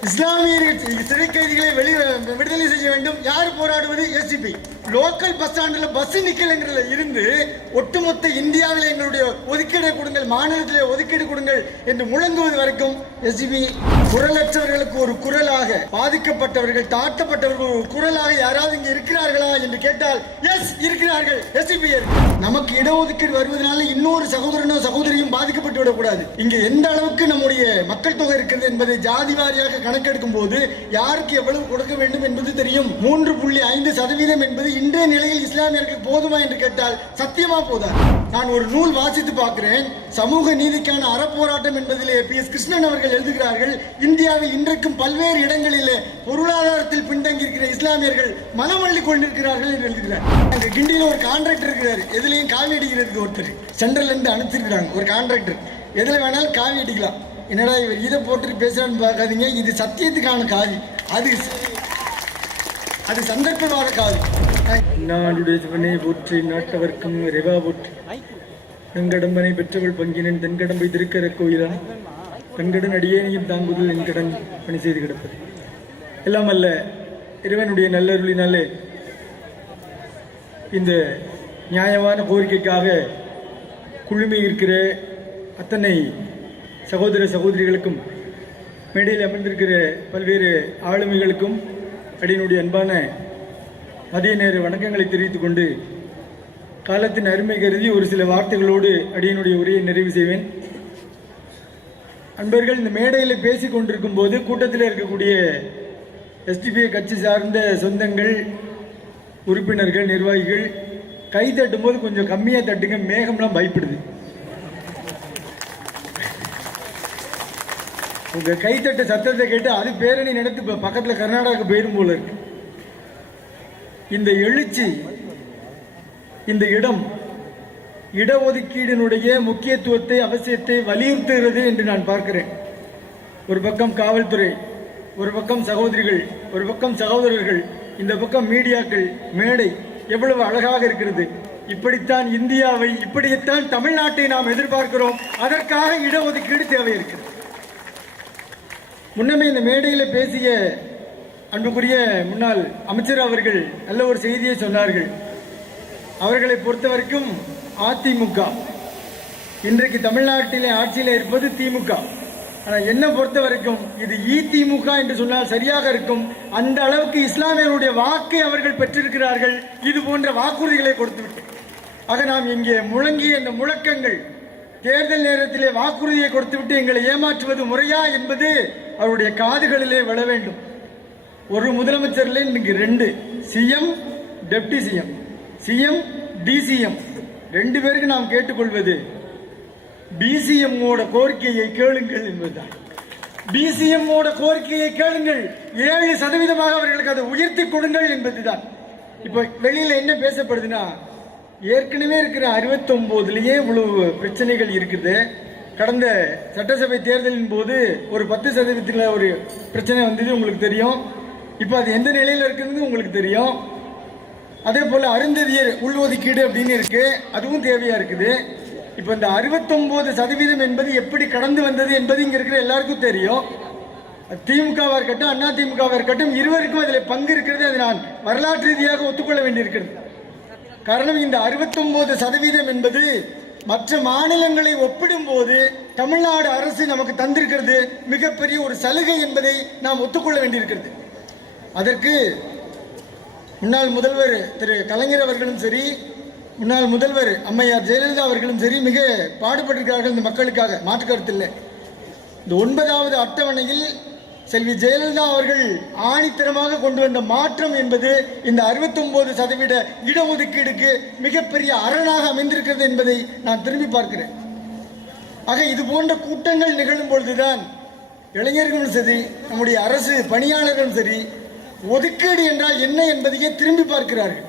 இஸ்லாமிய சிறை கைதிகளை விடுதலை செய்ய வேண்டும். யார் போராடுவது? எஸ்டிபி. லோக்கல் பஸ் ஸ்டாண்டில் பஸ் நிக்கலங்கிறதுல இருந்து ஒட்டுமொத்த இந்தியாவில் எங்களுடைய ஒதுக்கீடு கொடுங்கள், மாநிலத்திலே ஒதுக்கீடு கொடுங்கள் என்று முழங்குவது வரைக்கும் எஸ்டிபி குரலற்றவர்களுக்கு ஒரு குரலாக, பாதிக்கப்பட்டவர்கள் தாழ்த்தப்பட்டவர்கள் ஒரு குரலாக யாராவது இங்கே இருக்கிறார்களா என்று கேட்டால் எஸ் இருக்கிறார்கள். எஸ்டிபி நமக்கு இடஒதுக்கீடு வருவதனால இன்னொரு சகோதரனோ சகோதரியும் பாதிக்கப்பட்டு விடக்கூடாது. இங்கே எந்த அளவுக்கு நம்முடைய மக்கள் தொகை இருக்கிறது என்பதை ஜாதி வாரியாக கணக்கெடுக்கும் போது யாருக்கு எவ்வளவு கொடுக்க வேண்டும் என்பது தெரியும். 3.5% என்பது இன்றைய நிலையில் இஸ்லாமியர்களுக்கு போதுமா என்று கேட்டால் சத்தியமா போதா. நான் ஒரு நூல் வாசித்து பார்க்கிறேன். சமூக நீதிக்கான அறப்போராட்டம் என்பதிலே PS கிருஷ்ணன் அவர்கள் எழுதுகிறார்கள், இந்தியாவில் இன்றைக்கும் பல்வேறு இடங்களிலே பொருளாதாரத்தில் பின்தங்கி இருக்கிற இஸ்லாமியர்கள் மனமள்ளி கொண்டிருக்கிறார்கள் என்று எழுதுகிறார். அங்க கிண்டியில் ஒரு கான்ட்ராக்டர் இருக்கிறார், எதுலையும் காவி அடிக்கிறதுக்கு ஒருத்தர் சென்ட்ரல் இருந்து அனுப்பிச்சிருக்கிறாங்க. ஒரு கான்ட்ராக்டர் எதுல வேணாலும் காவி அடிக்கலாம். என்னடா இவர் இதை போட்டு பேசுறான்னு பார்க்காதீங்க, இது சத்தியத்துக்கான காவி, அது சந்தர்ப்பவாத காவி. நாடுடைய சிவனை போற்றி நாட்டவர்க்கும் இறைவா போற்றி. தங்கடம்பனை பெற்றவள் பங்கினன் தென்கடம்பை திருக்கர கோயிலான் தங்கடன் அடியேனையும் தாங்குதல் என் கடன் பணி செய்து கிடப்பது. எல்லாம் அல்ல இறைவனுடைய நல்லருளினாலே இந்த நியாயமான கோரிக்கைக்காக குழுமி இருக்கிற அத்தனை சகோதர சகோதரிகளுக்கும் மேடையில் அமர்ந்திருக்கிற பல்வேறு ஆளுமைகளுக்கும் அடியினுடைய அன்பான மதிய நேர வணக்கங்களை தெரிவித்துக் கொண்டு காலத்தின் அருமை கருதி ஒரு சில வார்த்தைகளோடு அடியினுடைய உரையை நிறைவு செய்வேன். அன்பர்கள், இந்த மேடையில் பேசிக் கொண்டிருக்கும் போது கூட்டத்தில் இருக்கக்கூடிய SDPI கட்சி சார்ந்த சொந்தங்கள், உறுப்பினர்கள், நிர்வாகிகள் கை தட்டும் போது கொஞ்சம் கம்மியா தட்டுங்க, மேகம்லாம் பயப்படுது. உங்க கைத்தட்டு சத்தத்தை கேட்டு அது பேரணி நடத்தி பக்கத்தில் கர்நாடகாவுக்கு போயிரும் போல இருக்கு. இந்த எழுச்சி, இந்த இடம் இடஒதுக்கீடினுடைய முக்கியத்துவத்தை, அவசியத்தை வலியுறுத்துகிறது என்று நான் பார்க்கிறேன். ஒரு பக்கம் காவல்துறை, ஒரு பக்கம் சகோதரிகள், ஒரு பக்கம் சகோதரர்கள், இந்த பக்கம் மீடியாக்கள், மேடை எவ்வளவு அழகாக இருக்கிறது. இப்படித்தான் இந்தியாவை, இப்படித்தான் தமிழ்நாட்டை நாம் எதிர்பார்க்கிறோம். அதற்காக இடஒதுக்கீடு தேவை இருக்கிறது. முன்னமே இந்த மேடையில் பேசிய அன்புக்குரிய முன்னாள் அமைச்சர் அவர்கள் நல்ல ஒரு செய்தியை சொன்னார்கள். அவர்களை பொறுத்த வரைக்கும் அதிமுக இன்றைக்கு தமிழ்நாட்டிலே ஆட்சியில் இருப்பது திமுக. ஆனால் என்ன பொறுத்த வரைக்கும் இது இதிமுக என்று சொன்னால் சரியாக இருக்கும். அந்த அளவுக்கு இஸ்லாமியருடைய வாக்கை அவர்கள் பெற்றிருக்கிறார்கள். இது போன்ற வாக்குறுதிகளை கொடுத்துவிட்டு ஆக நாம் இங்கே முழங்கிய இந்த முழக்கங்கள் தேர்தல் நேரத்திலே வாக்குறுதியை கொடுத்துவிட்டு எங்களை ஏமாற்றுவது முறையா என்பது அவருடைய காதுகளிலே விழ வேண்டும். ஒரு முதலமைச்சர்ல இன்னைக்கு 2 CM, deputy CM, CM, DCM 2 பேருக்கு நாம் கேட்டுக்கொள்வது பிசிஎம் கோரிக்கையை கேளுங்கள் என்பதுதான். பிசிஎம் கோரிக்கையை கேளுங்கள், 7% அவர்களுக்கு அதை உயர்த்தி கொடுங்கள் என்பதுதான். இப்ப வெளியில என்ன பேசப்படுதுன்னா, ஏற்கனவே இருக்கிற 69லயே இவ்வளவு பிரச்சனைகள் இருக்குது. கடந்த சட்டசபை தேர்தலின் போது ஒரு 10% ஒரு பிரச்சனை வந்தது உங்களுக்கு தெரியும். இப்போ அது எந்த நிலையில் இருக்குதுன்னு உங்களுக்கு தெரியும். அதே போல அருந்ததியர் உள்ஒதுக்கீடு அப்படின்னு இருக்கு, அதுவும் தேவையா இருக்குது. இப்போ இந்த 69% என்பது எப்படி கடந்து வந்தது என்பது இங்க இருக்கிற எல்லாருக்கும் தெரியும். திமுகவா இருக்கட்டும், அண்ணா திமுகவா இருக்கட்டும், இருவருக்கும் அதில் பங்கு இருக்கிறது. அதை நான் வரலாற்று ரீதியாக ஒத்துக்கொள்ள வேண்டியிருக்கிறது. காரணம், இந்த 69% என்பது மற்ற மாநிலங்களை ஒப்பிடும் போது தமிழ்நாடு அரசு நமக்கு தந்திருக்கிறது மிகப்பெரிய ஒரு சலுகை என்பதை நாம் ஒத்துக்கொள்ள வேண்டியிருக்கிறது. அதற்கு முன்னாள் முதல்வர் திரு கலைஞர் அவர்களும் சரி, முன்னாள் முதல்வர் அம்மையார் ஜெயலலிதா அவர்களும் சரி மிக பாடுபட்டிருக்கிறார்கள் இந்த மக்களுக்காக, மாற்று கருத்து இல்லை. இந்த 9வது அட்டவணையில் செல்வி ஜெயலலிதா அவர்கள் ஆணித்தரமாக கொண்டு வந்த மாற்றம் என்பது இந்த 69% இடஒதுக்கீடுக்கு மிகப்பெரிய அரணாக அமைந்திருக்கிறது என்பதை நான் திரும்பி பார்க்கிறேன். ஆக இது போன்ற கூட்டங்கள் நிகழும் பொழுதுதான் இளைஞர்களும் சரி, நம்முடைய அரசு பணியாளர்களும் சரி, ஒதுக்கீடு என்றால் என்ன என்பதையே திரும்பி பார்க்கிறார்கள்.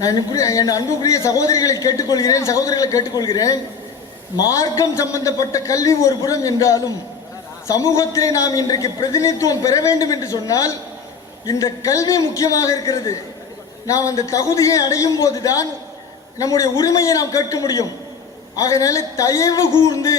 நான் என் அன்புக்குரிய சகோதரிகளை கேட்டுக்கொள்கிறேன், சகோதரிகளை கேட்டுக்கொள்கிறேன். மார்க்கம் சம்பந்தப்பட்ட கல்வி ஒரு புறம் என்றாலும் சமூகத்திலே நாம் இன்றைக்கு பிரதிநிதித்துவம் பெற வேண்டும் என்று சொன்னால் இந்த கல்வி முக்கியமாக இருக்கிறது. நாம் அந்த தகுதியை அடையும் போதுதான் நம்முடைய உரிமையை நாம் கேட்க முடியும். ஆகையினால தயவு கூர்ந்து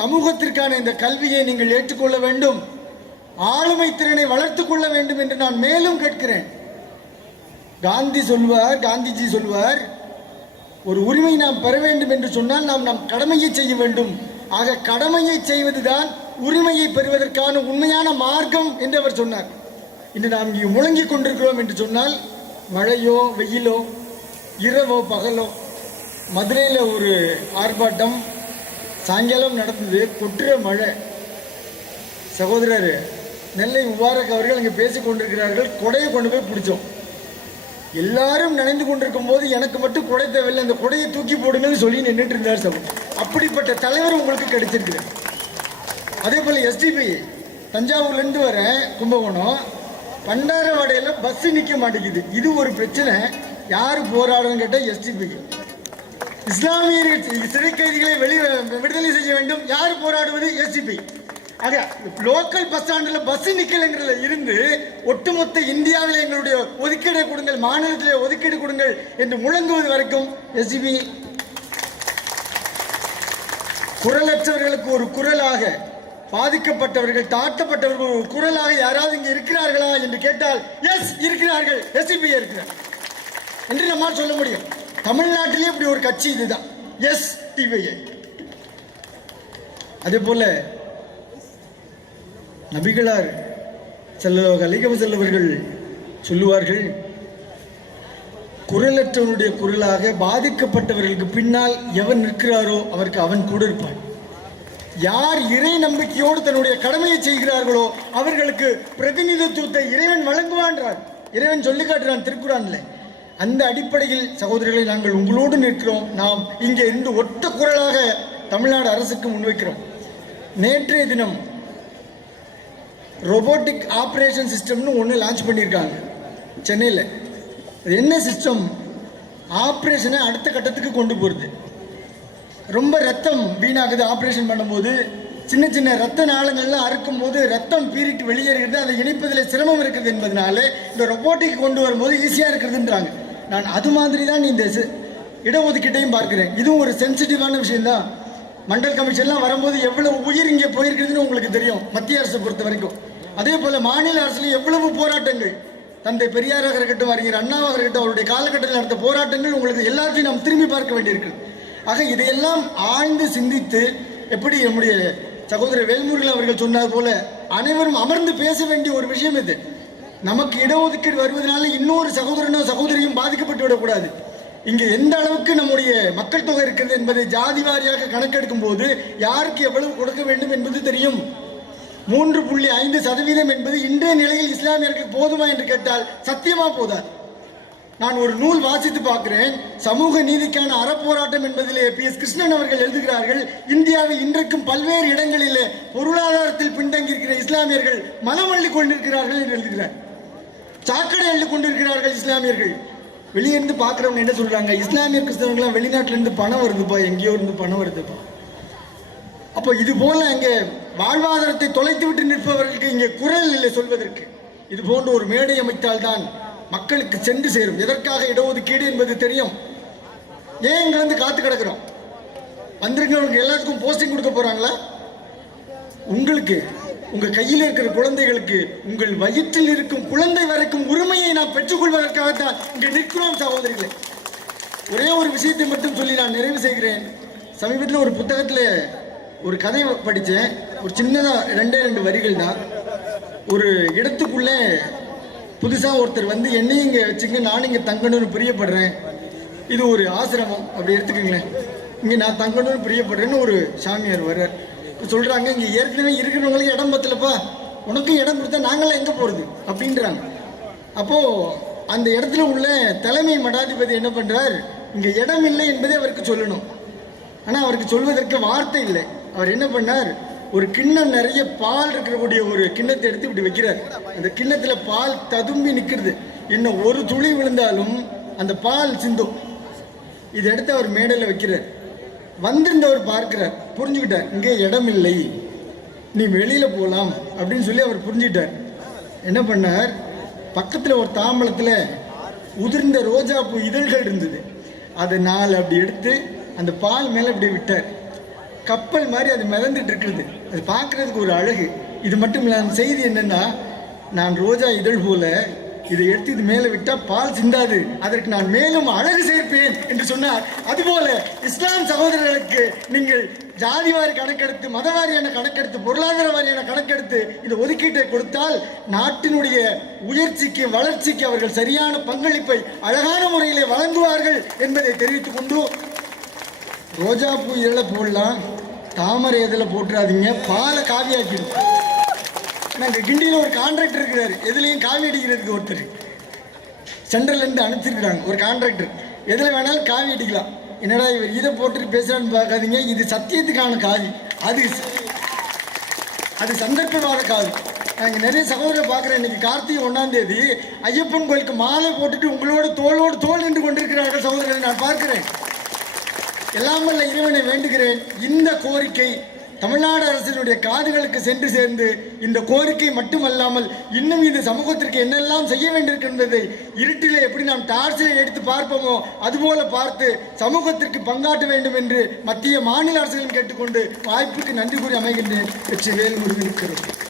சமூகத்திற்கான இந்த கல்வியை நீங்கள் ஏற்றுக்கொள்ள வேண்டும். ஆளுமை திறனை வளர்த்துக் கொள்ள வேண்டும் என்று நான் மேலும் கேட்கிறேன். காந்திஜி சொல்வார், ஒரு உரிமை நாம் பெற வேண்டும் என்று சொன்னால் நாம் நம் கடமையை செய்ய வேண்டும். ஆக கடமையை செய்வதுதான் உரிமையை பெறுவதற்கான உண்மையான மார்க்கம் என்று அவர் சொன்னார். இன்று நாம் இங்கே முழங்கிக் கொண்டிருக்கிறோம் என்று சொன்னால், மழையோ வெயிலோ இரவோ பகலோ, மதுரையில் ஒரு ஆர்ப்பாட்டம் சாயங்காலம் நடந்தது, கொட்டுற மழை. சகோதரர் நெல்லை முபாரக் அவர்கள் அங்கே பேசிக் கொண்டிருக்கிறார்கள். கொடையை கொண்டு போய் பிடிச்சோம். எல்லாரும் நனைந்து கொண்டிருக்கும் போது எனக்கு மட்டும் கொடை தேவையில்லை, அந்த கொடையை தூக்கி போடுங்கன்னு சொல்லி நின்றுட்டு இருந்தார் சகோதரர். அப்படிப்பட்ட தலைவர் உங்களுக்கு கிடைச்சிருக்கிறார். அதே போல எஸ்டிபி தஞ்சாவூர்லேருந்து வர கும்பகோணம் பண்டாரவாடையில் பஸ் நிற்க மாட்டேங்குது. இது ஒரு பிரச்சனை. யார் போராடுன்னு கேட்டால் எஸ்டிபிக்கு. இஸ்லாமிய சிறை கைதிகளை விடுதலை செய்ய வேண்டும். யார் போராடுவது? எஸ்டிபி. ஆக லோக்கல் பஸ் ஸ்டாண்டில் பஸ் நிற்கலைங்கிறதுல இருந்து ஒட்டுமொத்த இந்தியாவில் எங்களுடைய ஒதுக்கீடு கொடுங்கள், மாநிலத்தில் ஒதுக்கீடு கொடுங்கள் என்று முழங்குவது வரைக்கும் எஸ்டிபி. குரலற்றவர்களுக்கு ஒரு குரலாக, பாதிக்கப்பட்டவர்கள் தாழ்த்தப்பட்டவர்கள் ஒரு குரலாக யாராவது இங்கே இருக்கிறார்களா என்று கேட்டால் எஸ் இருக்கிறார்கள், எஸ்டிபி இருக்கிறார் என்று நம்மால் சொல்ல முடியும். தமிழ்நாட்டிலே இப்படி ஒரு கட்சி இதுதான், எஸ் டிவிஐ. அதே போல நபிகளார் செல்லவர்கள் சொல்லுவார்கள், குரலற்றவனுடைய குரலாக பாதிக்கப்பட்டவர்களுக்கு பின்னால் எவன் நிற்கிறாரோ அவருக்கு அவன் கூட இருப்பான். யார் இறை நம்பிக்கையோடு தன்னுடைய கடமையை செய்கிறார்களோ அவர்களுக்கு பிரதிநிதித்துவத்தை இறைவன் வழங்குவான்றார். இறைவன் சொல்லி காட்டுறான் திருக்குறான்ல. அந்த அடிப்படையில் சகோதரர்களை நாங்கள் உங்களோடு நிற்கிறோம். நாம் இங்கே இருந்து ஒத்த குரலாக தமிழ்நாடு அரசுக்கு முன்வைக்கிறோம். நேற்றைய தினம் ரோபோட்டிக் ஆப்ரேஷன் சிஸ்டம்னு ஒன்று லான்ச் பண்ணியிருக்காங்க சென்னையில். அது என்ன சிஸ்டம்? ஆப்ரேஷனை அடுத்த கட்டத்துக்கு கொண்டு போகிறது. ரொம்ப ரத்தம் வீணாகுது ஆப்ரேஷன் பண்ணும்போது, சின்ன சின்ன ரத்த நாளங்கள்லாம் அறுக்கும் போது ரத்தம் பீறிட்டு வெளியேறுகிறது, அதை இணைப்பதில் சிரமம் இருக்குது என்பதனால இந்த ரொபோட்டிக் கொண்டு வரும்போது ஈஸியாக இருக்கிறதுன்றாங்க. நான் அது மாதிரி தான் இந்த இடஒதுக்கீட்டையும் பார்க்கிறேன். இதுவும் ஒரு சென்சிட்டிவான விஷயம்தான். மண்டல் கமிஷன்லாம் வரும்போது எவ்வளவு உயிர் இங்கே போயிருக்குதுன்னு உங்களுக்கு தெரியும் மத்திய அரசை பொறுத்த வரைக்கும். அதே போல மாநில அரசுல எவ்வளவு போராட்டங்கள், தந்தை பெரியாராக இருக்கட்டும், அறிஞர் அண்ணாவாக இருக்கட்டும், அவருடைய காலகட்டத்தில் நடந்த போராட்டங்கள் உங்களுக்கு எல்லாத்தையும் நாம் திரும்பி பார்க்க வேண்டியிருக்கு. ஆக இதையெல்லாம் ஆழ்ந்து சிந்தித்து, எப்படி நம்முடைய சகோதரர் வேல்முருகன் அவர்கள் சொன்னது போல அனைவரும் அமர்ந்து பேச வேண்டிய ஒரு விஷயம் இது. நமக்கு இடஒதுக்கீடு வருவதனால இன்னொரு சகோதரனோ சகோதரியும் பாதிக்கப்பட்டு விடக்கூடாது. இங்கே எந்த அளவுக்கு நம்முடைய மக்கள் தொகை இருக்கிறது என்பதை ஜாதி வாரியாக கணக்கெடுக்கும் போது யாருக்கு எவ்வளவு கொடுக்க வேண்டும் என்பது தெரியும். 3.5% என்பது இன்றைய நிலையில் இஸ்லாமியர்களுக்கு போதுமா என்று கேட்டால் சத்தியமா போதாது. நான் ஒரு நூல் வாசித்து பார்க்கிறேன், சமூக நீதிக்கான அறப்போராட்டம் என்பதிலே PS கிருஷ்ணன் அவர்கள் எழுதுகிறார்கள், இந்தியாவில் இன்றைக்கும் பல்வேறு இடங்களிலே பொருளாதாரத்தில் பின்தங்கியிருக்கிற இஸ்லாமியர்கள் மனம் அள்ளி கொண்டிருக்கிறார்கள் என்று எழுதுகிறார். சாக்கடை அள்ளி கொண்டிருக்கிறார்கள் இஸ்லாமியர்கள். வெளியிருந்து பார்க்குறவங்க என்ன சொல்றாங்க? இஸ்லாமிய கிறிஸ்தவங்களாம் வெளிநாட்டிலிருந்து பணம் வருதுப்பா, எங்கேயோ இருந்து பணம் வருதுப்பா. அப்போ இது போல அங்கே வாழ்வாதாரத்தை தொலைத்து விட்டு நிற்பவர்களுக்கு இங்கே குரல் இல்லை சொல்வதற்கு. இது போன்ற ஒரு மேடை அமைத்தால் தான் மக்களுக்கு சென்று சேரும். எதற்காக இடஒதுக்கீடு என்பது தெரியும். ஏன் இங்க வந்து காத்து கிடக்கிறோம்? வந்திருக்கிறவங்களுக்கு எல்லாத்துக்கும் போஸ்டிங் கொடுக்க போறாங்களா? உங்களுக்கு, உங்க கையில் இருக்கிற குழந்தைகளுக்கு, உங்கள் வயிற்றில் இருக்கும் குழந்தை வரைக்கும் உரிமையை நாம் பெற்றுக்கொள்வதற்காகத்தான் இங்கே நிற்கிறோம் சகோதரிகளே. ஒரே ஒரு விஷயத்தை மட்டும் சொல்லி நான் நிறைவு செய்கிறேன். சமீபத்தில் ஒரு புத்தகத்தில் ஒரு கதை படித்தேன். ஒரு சின்னதாக 2 வரிகள் தான். ஒரு இடத்துக்குள்ளே புதுசாக ஒருத்தர் வந்து என்னையும் இங்கே வச்சுங்க, நானும் இங்கே தங்கணும்னு பிரியப்படுறேன், இது ஒரு ஆசிரமம் அப்படி எடுத்துக்கங்களேன், இங்கே நான் தங்கணும்னு பிரியப்படுறேன்னு ஒரு சாமியார் வர்றார். சொல்கிறாங்க, இங்கே ஏற்கனவே இருக்கிறவங்களுக்கு இடம் பத்தலப்பா, உனக்கும் இடம் கொடுத்தா நாங்களாம் எங்கே போகிறது அப்படின்றாங்க. அப்போது அந்த இடத்துல உள்ள தலைமை மடாதிபதி என்ன பண்ணுறார், இங்கே இடம் இல்லை என்பதை அவருக்கு சொல்லணும். ஆனால் அவருக்கு சொல்வதற்கு வார்த்தை இல்லை. அவர் என்ன பண்ணார், ஒரு கிண்ணம் நிறைய பால் இருக்கக்கூடிய ஒரு கிண்ணத்தை எடுத்து இப்படி வைக்கிறார். அந்த கிண்ணத்தில் பால் ததும்பி நிற்கிறது. இன்னும் ஒரு துளி விழுந்தாலும் அந்த பால் சிந்தும். இதை எடுத்து அவர் மேடையில் வைக்கிறார். வந்திருந்தவர் பார்க்கிறார், புரிஞ்சுக்கிட்டார், இங்கே இடம் இல்லை, நீ வெளியில் போகலாம் அப்படின்னு சொல்லி அவர் புரிஞ்சுக்கிட்டார். என்ன பண்ணார், பக்கத்தில் ஒரு தாம்பலத்தில் உதிர்ந்த ரோஜா பூ இதழ்கள் இருந்தது. அதை 4 அப்படி எடுத்து அந்த பால் மேலே அப்படி விட்டார். கப்பல் மாதிரி அது மிதந்துட்டு இருக்குது. அது பார்க்கறதுக்கு ஒரு அழகு. இது மட்டும் இல்லாத செய்தி என்னன்னா, நான் ரோஜா இதழ் போல இதை எடுத்து இது மேலே விட்டால் பால் சிந்தாது, அதற்கு நான் மேலும் அழகு சேர்ப்பேன் என்று சொன்னார். அதுபோல இஸ்லாம் சகோதரர்களுக்கு நீங்கள் ஜாதிவாரி கணக்கெடுத்து, மதவாரியான கணக்கெடுத்து, பொருளாதார வாரியான கணக்கெடுத்து இந்த ஒதுக்கீட்டை கொடுத்தால் நாட்டினுடைய உயர்ச்சிக்கு, வளர்ச்சிக்கு அவர்கள் சரியான பங்களிப்பை அழகான முறையிலே வழங்குவார்கள் என்பதை தெரிவித்துக் கொண்டு, ரோஜா பூ இதழை போடலாம், தாமரை இதில் போட்டுறாதீங்க, பாலை காவியாக்கிடும். நாங்கள் கிண்டியில் ஒரு கான்ட்ராக்டர் இருக்கிறாரு, எதுலேயும் காவி அடிக்கிறதுக்கு ஒருத்தர் சென்ட்ரல்லேருந்து அனுப்பிச்சிருக்கிறாங்க ஒரு கான்ட்ராக்டர், எதில் வேணாலும் காவி அடிக்கலாம். என்னடா இவர் இதை போட்டுட்டு பேசுகிறான்னு பார்க்காதீங்க, இது சத்தியத்துக்கான காவி, அது சந்தர்ப்பவாத காவி. நாங்கள் நிறைய சகோதரரை பார்க்குறேன். இன்னைக்கு கார்த்திகை 1ஆம் தேதி ஐயப்பன் கோயிலுக்கு மாலை போட்டுட்டு உங்களோட தோளோடு தோல் நின்று கொண்டிருக்கிறார்கள் சகோதரரை நான் பார்க்கிறேன். எல்லாம் வல்ல இறைவனை வேண்டுகிறேன், இந்த கோரிக்கை தமிழ்நாடு அரசினுடைய காதுகளுக்கு சென்று சேர்ந்து இந்த கோரிக்கை மட்டுமல்லாமல் இன்னும் இந்த சமூகத்திற்கு என்னெல்லாம் செய்ய வேண்டியிருக்கின்றதை இருட்டிலே எப்படி நாம் டார்ச்சை எடுத்து பார்ப்போமோ அதுபோல பார்த்து சமூகத்திற்கு பங்காற்ற வேண்டும் என்று மத்திய மாநில அரசுகளும் கேட்டுக்கொண்டு வாய்ப்புக்கு நன்றி கூறி அமைகின்றேன். வெற்றி வேல்முருகன் இருக்கிறது.